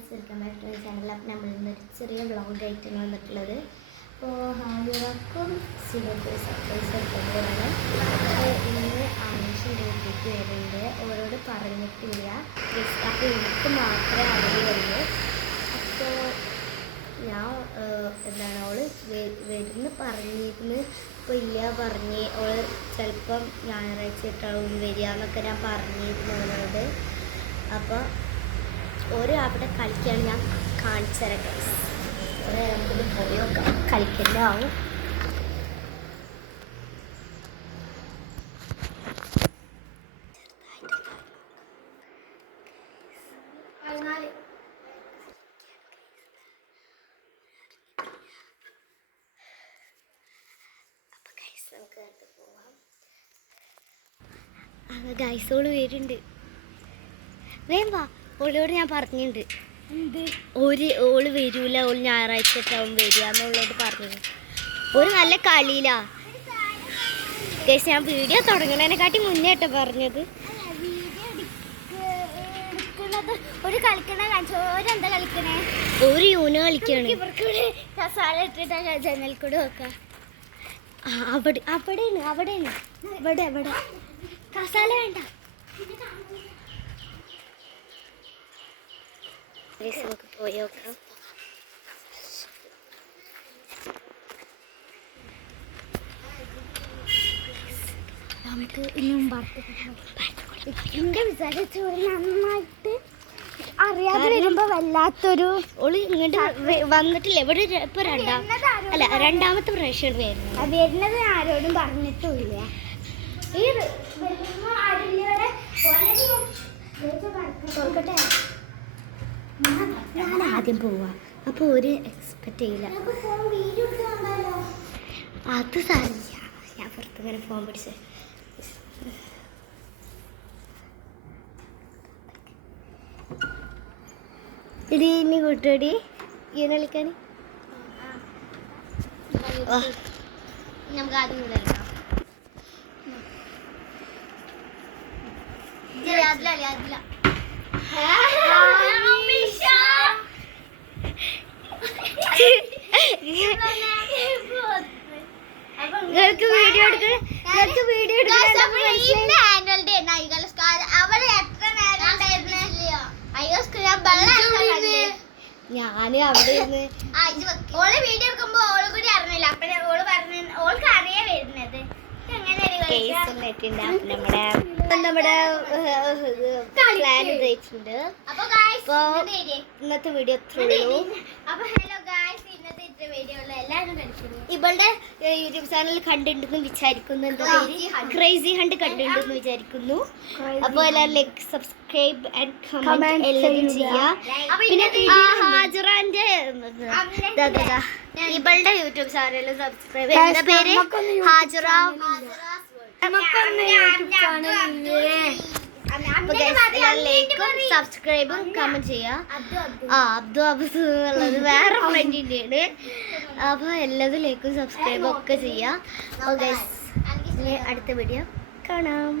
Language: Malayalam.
Guys, welcome back to my channel. അപ്പം നമ്മൾ ഇന്നൊരു ചെറിയ വ്ളോഗായിട്ടാണ് വന്നിട്ടുള്ളത്. അപ്പോൾ ഹാജുവാക്കും സിബക്കും സർപ്രൈസ് എടുക്കുന്നതാണ്. അപ്പോൾ ഇന്ന് ആവേശം വീട്ടിലേക്ക് വരുന്നുണ്ട്. ഓരോട് പറഞ്ഞിട്ടില്ല, അപ്പോൾ എനിക്ക് മാത്രമേ അറിയുള്ളൂ. അപ്പോൾ ഞാൻ അവള് വരുന്ന പറഞ്ഞിരുന്നു. ഇപ്പോൾ ഇല്ല പറഞ്ഞ് അവള് ചിലപ്പം ഞായറാഴ്ച ഇട്ടാവും വരിക എന്നൊക്കെ ഞാൻ പറഞ്ഞിരുന്നു അവളോട്. അപ്പോൾ ഓരോ അവിടെ കളിക്കുകയാണ്, ഞാൻ കാണിച്ചു തരാം ഗൈസ്. ഓരോ നമുക്കിത് പോയി നോക്കാം, കളിക്കലാവും. ഗൈസോള് വരുന്നുണ്ട്, വേമ്പാ. ഓളോട് ഞാൻ പറഞ്ഞിട്ടുണ്ട് ഓള് വരൂല, ഓള് ഞായറാഴ്ച ആവും വരിക എന്നുള്ളോട് പറഞ്ഞു. ഒരു നല്ല കളിയിലാ ഗൈസ്. ഞാൻ വീഡിയോ തുടങ്ങണതിനെക്കാട്ടി മുന്നേ കേട്ടോ പറഞ്ഞത്. ഒരു കളിക്കണ ഓരെന്താ കളിക്കണേ? ഒരു യൂണ് കളിക്കാണ്. കസാല ഇട്ടിട്ടാ ജനൽ കൂടെ നോക്കാം. അവിടെയാണ് ഇവിടെ കസാല വേണ്ട. നമുക്ക് പോയി നോക്കാം. നമുക്ക് എൻ്റെ വിചാരിച്ചു നന്നായിട്ട് അറിയാതെ വരുമ്പോ വല്ലാത്തൊരു ഓള് ഇങ്ങോട്ട് വന്നിട്ടില്ല. ഇവിടെ ഇപ്പൊ രണ്ടാമത്തെ പ്രാവശ്യം വരുന്നത്. ആരോടും പറഞ്ഞിട്ടില്ല. ഈ ഞാൻ ആദ്യം പോവാ. അപ്പോൾ ഒരു എക്സ്പെക്റ്റ് ചെയ്യില്ല. അത് സാരില്ല, ഞാൻ പുറത്തിങ്ങനെ ഫോൺ പിടിച്ച്. ഇടി ഇനി കൂട്ടോടി ഇങ്ങനെ കളിക്കാൻ. നമുക്ക് ആദ്യം കൂടെ അതില ഞാന് അവിടെ ഇരുന്ന് ഓള് വീഡിയോ എടുക്കുമ്പോ ഓള് കൂടി അറിഞ്ഞില്ല. അപ്പൊ ഓള് പറഞ്ഞ ഓൾക്ക് അറിയാ വരുന്നത് നമ്മുടെ പ്ലാൻ ഉപയോഗിച്ചിട്ടുണ്ട്. അപ്പൊ ഇന്നത്തെ വീഡിയോ ഇവളുടെ യൂട്യൂബ് ചാനൽ കണ്ടിട്ടുണ്ടെന്ന് വിചാരിക്കുന്നു. എന്താ ക്രേസി ഹണ്ട് കണ്ടിട്ടുണ്ടെന്ന് വിചാരിക്കുന്നു. അപ്പോൾ എല്ലാവരും ലൈക്ക്, സബ്സ്ക്രൈബ് ആൻഡ് കമന്റ് എല്ലാവരും ചെയ്യാം. പിന്നെ ഹാജറാന്റെ ഇവളുടെ യൂട്യൂബ് ചാനൽ സബ്സ്ക്രൈബ് ചെയ്യുന്ന പേര് ഹാജറ. സബ്സ്ക്രൈബും കമന്റ് ചെയ്യാ. അബ്ദു എന്നുള്ളത് വേറെ ഫ്രണ്ടിൻ്റെയാണ്. അപ്പൊ എല്ലാതും ലൈക്കും സബ്സ്ക്രൈബും ഒക്കെ ചെയ്യാം. അടുത്ത വീഡിയോ കാണാം.